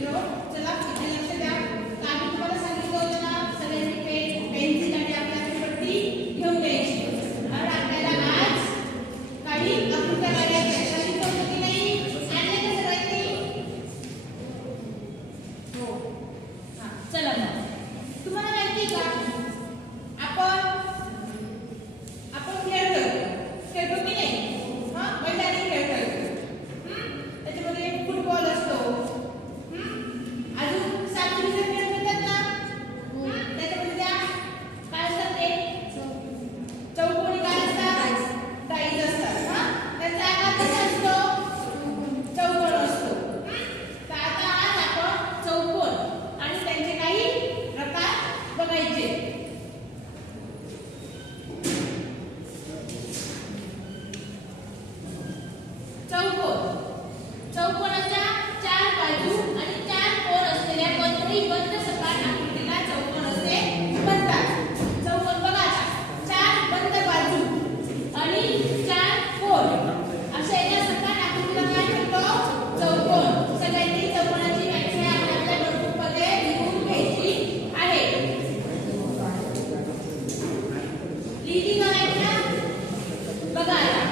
चला इथे लक्ष द्या. आम्ही तुम्हाला सांगितलं होतं ना सगळ्यांनी पेन्सिल आणि आपल्याकडे पट्टी घेऊन घ्यायची. आणि आपल्याला आज काही आकृत्या काढायच्या. काही पद्धती नाही आणले का सगळ्यांनी? हो. हां चला मग. तुम्हाला माहिती का आपण खेळतो की नाही? हां मैदानी खेळ खेळतो. त्याच्यामध्ये फुटबॉल असतो. अजून सापशिडीचे खेळ खेळतात ना? त्याच्यामध्ये त्या काय असतात ते चौकोनी काय असतात? डाईज असतात. हां त्याचा आकार कसा असतो? चौकोन असतो. तर आता आज आपण चौकोन आणि त्यांचे काही प्रकार बघायचे. चौकोनाच्या चार बाजू आणि चार कोन असलेल्या कोणत्याही बंद सपाट आकृतीला चौकोन असे म्हणतात. चौकोन बघा आता चार बंद बाजू आणि चार कोन अशा एका सपाट आकृतीला काय म्हणतो? चौकोन. सगळ्यांनी चौकोनाची व्याख्या आपल्या नोटबुकमध्ये लिहून घ्यायची आहे. लिहिली का व्याख्या? बघा आता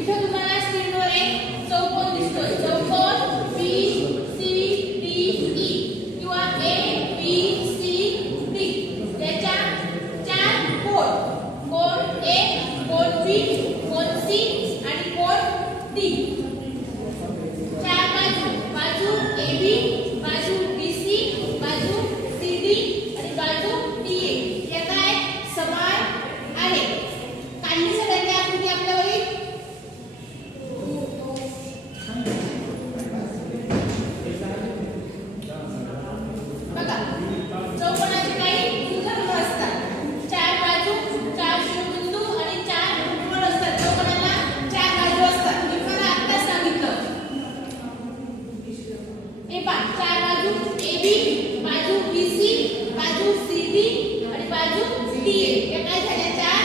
इथे तुम्हाला स्क्रीनवर एक चौकोन दिसतोय. चौकोन B C D E किंवा A B C D. त्याच्या चार कोन. कोन A, cone B, cone C आणि कोन D. चार बाजू AB, बाजू BC, बाजू CD आणि बाजू DA. या काय समान आहे. काढली सगळ्यांनी आकृती आपल्या वहीत? बघा चौकोनाचे काही गुणधर्म असतात. चार बाजू, चार शिरोबिंदू आणि चार कोन असतात. चौकोनाला चार बाजू असतात. मी तुम्हाला आत्ताच सांगितलं. हे पहा चार बाजू AB, बाजू BC, बाजू CD आणि बाजू DA. या काय झाल्या? चार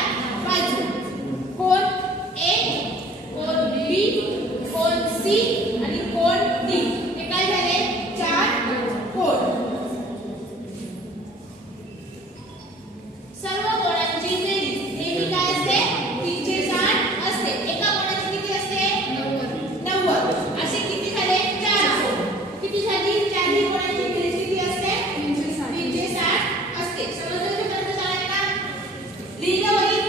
बाजू. कोन A, cone B, cone C आणि कोन D. हे काय झाले? चार कोन. सर्व कोणांची बेरीज नेहमी काय असते? 360 असते. एका कोणाची किती असते? 90. असे किती झाले? चार कोन. किती झाली? चारही कोणांची बेरीज किती असते? 360 असते. समजलं तुमच्या सगळ्यांना? लिहिलं वहीत?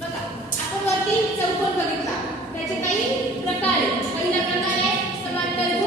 बघा आपण वरती चौकोन बघितला. त्याचे काही प्रकार आहेत. पहिला प्रकार आहे समांतर